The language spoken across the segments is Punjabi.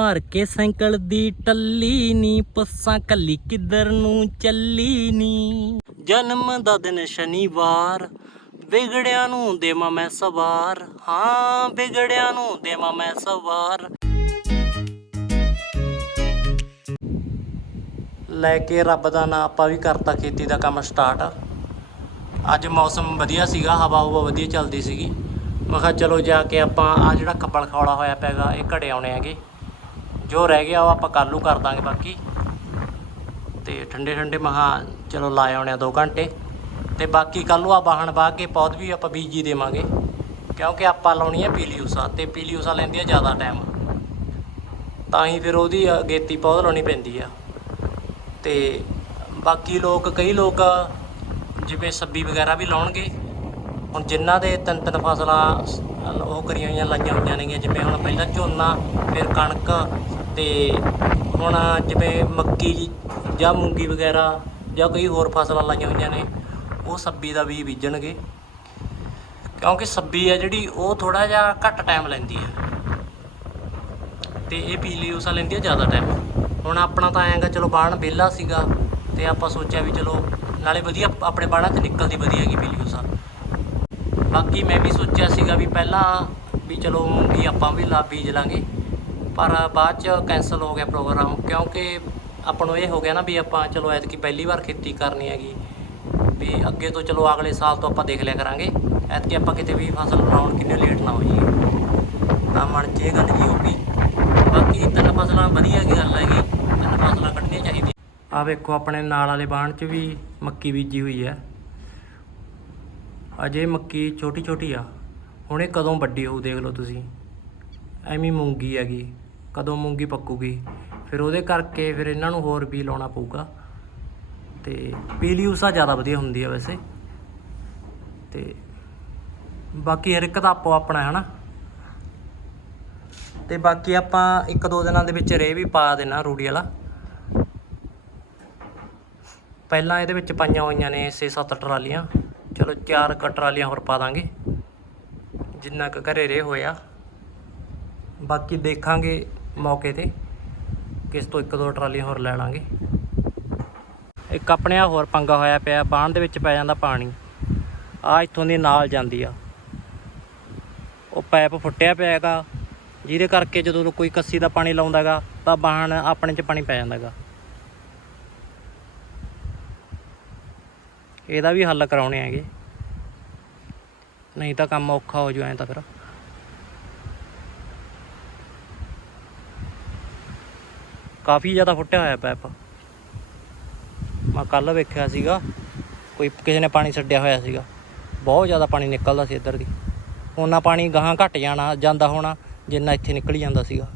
ਮਾਰ ਕੇ ਸਾਈਕਲ ਦੀ ਟੱਲੀ ਨੀ, ਪੱਸਾਂ ਕੱਲੀ ਕਿੱਧਰ ਨੂੰ ਚੱਲੀ ਨੀ। ਜਨਮ ਦਾ ਦਿਨ ਸ਼ਨੀਵਾਰ, ਵਿਗੜਿਆਂ ਨੂੰ ਦੇਵਾਂ ਮੈਂ ਸਵਾਰ। ਹਾਂ, ਵਿਗੜਿਆਂ ਨੂੰ ਦੇਵਾਂ ਮੈਂ ਸਵਾਰ। ਲੈ ਕੇ ਰੱਬ ਦਾ ਨਾਂ ਆਪਾਂ ਵੀ ਕਰਤਾ ਖੇਤੀ ਦਾ ਕੰਮ ਸਟਾਰਟ। ਅੱਜ ਮੌਸਮ ਵਧੀਆ ਸੀਗਾ, ਹਵਾ ਹਵਾ ਵਧੀਆ ਚੱਲਦੀ ਸੀਗੀ। ਮੈਂ ਕਿਹਾ ਚਲੋ ਜਾ ਕੇ ਆਪਾਂ ਆ ਜਿਹੜਾ ਖੱਬਲ ਖੌਲਾ ਹੋਇਆ ਪੈਗਾ ਇਹ ਘੜੇ ਆਉਣੇ ਹੈਗੇ। ਜੋ ਰਹਿ ਗਿਆ ਉਹ ਆਪਾਂ ਕੱਲ੍ਹ ਨੂੰ ਕਰ ਦਾਂਗੇ ਬਾਕੀ। ਤੇ ਠੰਡੇ ਠੰਡੇ ਮਹਾ ਚਲੋ ਲਾ ਆਉਣੇ ਆ 2 ਘੰਟੇ। ਤੇ ਬਾਕੀ ਕੱਲ੍ਹ ਨੂੰ ਆ ਬਾਹਣ ਬਾਹ ਕੇ ਪੌਦ ਵੀ ਆਪਾਂ ਬੀਜੀ ਦੇਵਾਂਗੇ। ਕਿਉਂਕਿ ਆਪਾਂ ਲਾਉਣੀ ਹੈ ਪੀਲੀ ਉਸਾ ਤੇ ਪੀਲੀ ਉਸਾ ਲੈਂਦੀ ਆ ਜ਼ਿਆਦਾ ਟਾਈਮ ਤਾਂ ਹੀ ਫਿਰ ਉਹਦੀ ਅਗੇਤੀ ਪੌਦ ਲਾਉਣੀ ਪੈਂਦੀ ਆ। ਤੇ ਬਾਕੀ ਲੋਕ, ਕਈ ਲੋਕ ਜਿਵੇਂ ਸੱਬੀ ਵਗੈਰਾ ਵੀ ਲਾਉਣਗੇ। ਹੁਣ ਜਿਨ੍ਹਾਂ ਦੇ ਤਿੰਨ ਤਿੰਨ ਫਸਲਾਂ ਉਹ ਕਰੀਆਂ ਹੋਈਆਂ, ਲਾਈਆਂ ਹੋਈਆਂ ਨੇਗੀਆਂ, ਜਿਵੇਂ ਹੁਣ ਪਹਿਲਾਂ ਝੋਨਾ, ਫਿਰ ਕਣਕ ਤੇ ਹੁਣ ਜਿਵੇਂ ਮੱਕੀ ਜਾਂ ਮੂੰਗੀ ਵਗੈਰਾ ਜਾਂ ਕੋਈ ਹੋਰ ਫਸਲਾਂ ਲਾਈਆਂ ਹੋਈਆਂ ਨੇ, ਉਹ ਸੱਬੀ ਦਾ ਵੀ ਬੀਜਣਗੇ। ਕਿਉਂਕਿ ਸੱਬੀ ਆ ਜਿਹੜੀ, ਉਹ ਥੋੜਾ ਜਿਹਾ ਘੱਟ ਟਾਈਮ ਲੈਂਦੀ ਹੈ। ਤੇ ਇਹ ਪੀਲੀ ਉਸਾ ਲੈਂਦੀ ਹੈ ਜ਼ਿਆਦਾ ਟਾਈਮ ਹੁਣ ਆਪਣਾ ਤਾਂ ਐਂਗਾ ਚਲੋ ਬਾਣ ਵਿਹਲਾ ਸੀਗਾ ਤੇ ਆਪਾਂ ਸੋਚਿਆ ਵੀ ਚਲੋ ਨਾਲੇ ਵਧੀਆ ਆਪਣੇ ਬਾਣਾਂ 'ਚ ਨਿਕਲਦੀ ਵਧੀਆ ਹੈਗੀ ਪੀਲੀ ਉਸਾ ਬਾਕੀ ਮੈਂ ਵੀ ਸੋਚਿਆ ਸੀਗਾ ਵੀ ਪਹਿਲਾਂ ਵੀ ਚਲੋ ਮੂੰਗੀ ਆਪਾਂ ਵੀ ਲਾ ਬੀਜ ਲਾਂਗੇ। ਪਰ ਬਾਅਦ 'ਚ ਕੈਨਸਲ ਹੋ ਗਿਆ ਪ੍ਰੋਗਰਾਮ ਕਿਉਂਕਿ ਆਪਾਂ ਨੂੰ ਇਹ ਹੋ ਗਿਆ ਨਾ ਵੀ ਆਪਾਂ ਚਲੋ ਐਤਕੀ ਪਹਿਲੀ ਵਾਰ ਖੇਤੀ ਕਰਨੀ ਹੈਗੀ, ਵੀ ਅੱਗੇ ਤੋਂ ਚਲੋ ਅਗਲੇ ਸਾਲ ਤੋਂ ਆਪਾਂ ਦੇਖ ਲਿਆ ਕਰਾਂਗੇ। ਐਤਕੀ ਆਪਾਂ ਕਿਤੇ ਵੀ ਫਸਲ ਲਾਉਣ ਕਿੰਨੇ ਲੇਟ ਨਾ ਹੋ ਜਾਈਏ ਤਾਂ ਮਨ 'ਚ ਇਹ ਗੱਲ ਜੀ ਹੋਊਗੀ ਬਾਕੀ ਤਿੰਨ ਫਸਲਾਂ ਵਧੀਆ ਕੀ ਗੱਲ ਹੈਗੀ, ਤਿੰਨ ਫਸਲਾਂ ਕੱਢਣੀਆਂ ਚਾਹੀਦੀਆਂ। ਆ ਵੇਖੋ ਆਪਣੇ ਨਾਲ ਵਾਲੇ ਬਾਣ 'ਚ ਵੀ ਮੱਕੀ ਬੀਜੀ ਹੋਈ ਹੈ। ਅਜੇ ਮੱਕੀ ਛੋਟੀ ਛੋਟੀ ਆ। ਹੁਣੇ ਕਦੋਂ ਵੱਡੀ ਹੋਊ ਦੇਖ ਲਓ ਤੁਸੀਂ। ਐਵੇਂ ਮੂੰਗੀ ਹੈਗੀ, ਕਦੋਂ ਮੂੰਗੀ ਪੱਕੂਗੀ। ਫਿਰ ਉਹਦੇ ਕਰਕੇ ਫਿਰ ਇਹਨਾਂ ਨੂੰ ਹੋਰ ਵੀ ਲਾਉਣਾ ਪਊਗਾ। ਤੇ ਪੀਲੀ ਉਸਾ ਜ਼ਿਆਦਾ ਵਧੀਆ ਹੁੰਦੀ ਆ ਵੈਸੇ। ਤੇ ਬਾਕੀ ਹਰ ਇੱਕ ਦਾ ਆਪੋ ਆਪਣਾ ਹੈ ਨਾ। ਤੇ ਬਾਕੀ ਆਪਾਂ ਇੱਕ ਦੋ ਦਿਨਾਂ ਦੇ ਵਿੱਚ ਰੇ ਵੀ ਪਾ ਦੇਣਾ ਰੂੜੀ ਵਾਲਾ। ਪਹਿਲਾਂ ਇਹਦੇ ਵਿੱਚ ਪਾਈਆਂ ਹੋਈਆਂ ਨੇ 6-7 ਟਰਾਲੀਆਂ। ਚਲੋ ਚਾਰ ਕ ਟਰਾਲੀਆਂ ਹੋਰ ਪਾ ਦਾਂਗੇ। ਜਿੰਨਾ ਕੁ ਘਰੇ ਰੇ ਹੋਇਆ। ਬਾਕੀ ਦੇਖਾਂਗੇ ਮੌਕੇ ਤੇ ਕਿਸ ਤੋਂ ਇੱਕ ਦੋ ਟਰਾਲੀਆਂ ਹੋਰ ਲੈ ਲਾਂਗੇ। ਇੱਕ ਆਪਣੇ ਆ ਹੋਰ ਪੰਗਾ ਹੋਇਆ ਪਿਆ ਬਾਣ ਦੇ ਵਿੱਚ ਪੈ ਜਾਂਦਾ ਪਾਣੀ। ਆ ਇੱਥੋਂ ਦੀ ਨਾਲ ਜਾਂਦੀ ਆ। ਉਹ ਪਾਈਪ ਫੁੱਟਿਆ ਪਿਆ ਹੈਗਾ, ਜਿਹਦੇ ਕਰਕੇ ਜਦੋਂ ਕੋਈ ਕੱਸੀ ਦਾ ਪਾਣੀ ਲਾਉਂਦਾਗਾ, ਤਾਂ ਬਾਣ ਆਪਣੇ 'ਚ ਪਾਣੀ ਪੈ ਜਾਂਦਾਗਾ। ਇਹਦਾ ਵੀ ਹੱਲ ਕਰਾਉਣੇ ਹੈਗੇ। ਨਹੀਂ ਤਾਂ ਕੰਮ ਔਖਾ ਹੋ ਜੂ ਐਂ ਤਾਂ ਫਿਰ। ਕਾਫੀ ਜ਼ਿਆਦਾ ਫੁੱਟਿਆ ਹੋਇਆ ਪੈਪ ਮੈਂ ਕੱਲ ਵੇਖਿਆ ਸੀਗਾ, ਕੋਈ ਕਿਸੇ ਨੇ ਪਾਣੀ ਛੱਡਿਆ ਹੋਇਆ ਸੀਗਾ। ਬਹੁਤ ਜ਼ਿਆਦਾ ਪਾਣੀ ਨਿਕਲਦਾ ਸੀ ਇੱਧਰ ਦੀ। ਉਹਨਾਂ ਪਾਣੀ ਗਾਹਾਂ ਘਟ ਜਾਣਾ, ਜਾਂਦਾ ਹੋਣਾ, ਜਿੰਨਾ ਇੱਥੇ ਨਿਕਲ ਜਾਂਦਾ ਸੀਗਾ।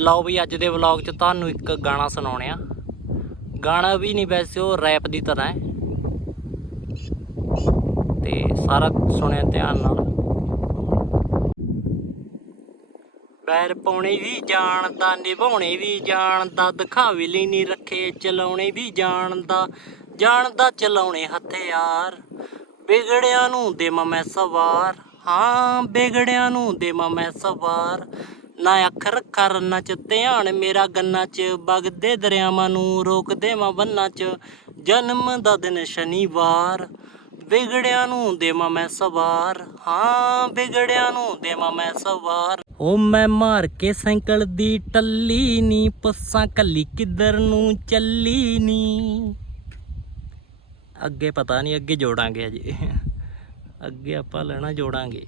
ਲਓ ਵੀ ਅੱਜ ਦੇ ਵਲੌਗ 'ਚ ਤੁਹਾਨੂੰ ਇੱਕ ਗਾਣਾ ਸੁਣਾਉਣੇ ਆ ਗਾਣਾ ਵੀ ਨਹੀਂ ਵੈਸੇ ਉਹ ਰੈਪ ਦੀ ਤਰ੍ਹਾਂ ਹੈ। ਸਾਰਾ ਸੁਣਿਆ ਧਿਆਨ ਨਾਲ। ਬੈਰ ਪਾਉਣੇ ਵੀ ਜਾਣਦਾ, ਨਿਭਾਉਣੇ ਵੀ ਜਾਣਦਾ, ਦਿਖਾਵੇ ਲਈ ਨਹੀਂ ਰੱਖੇ, ਚਲਾਉਣੇ ਵੀ ਜਾਣਦਾ ਜਾਣਦਾ ਚਲਾਉਣੇ ਹਥਿਆਰ। ਵਿਗੜਿਆਂ ਨੂੰ ਦੇਵਾਂ ਮੈਂ ਸਵਾਰ, ਹਾਂ, ਵਿਗੜਿਆਂ ਨੂੰ ਦੇਵਾਂ ਮੈਂ ਸਵਾਰ। ਨਾ ਅੱਖਰ ਕਰਨਾ ਚ ਧਿਆਨ ਮੇਰਾ ਗੰਨਾ ਚ, ਵਗਦੇ ਦਰਿਆਵਾਂ ਨੂੰ ਰੋਕ ਦੇਵਾਂ ਬੰਨਾ ਚ। ਜਨਮ ਦਾ ਦਿਨ ਸ਼ਨੀਵਾਰ ਵਿਗੜਿਆਂ ਨੂੰ ਦੇਵਾਂ ਮੈਂ ਸਵਾਰ। ਹਾਂ, ਵਿਗੜਿਆਂ ਨੂੰ ਦੇਵਾਂ ਮੈਂ ਸਵਾਰ। ਉਹ ਮੈਂ ਮਾਰ ਕੇ ਸਾਈਕਲ ਦੀ ਟੱਲੀ ਨੀ, ਪੱਸਾਂ ਕੱਲੀ ਕਿੱਧਰ ਨੂੰ ਚੱਲੀ ਨੀ। ਅੱਗੇ ਪਤਾ ਨਹੀਂ ਅੱਗੇ ਜੋੜਾਂਗੇ ਅਜੇ ਅੱਗੇ ਆਪਾਂ ਲੈਣਾ ਜੋੜਾਂਗੇ।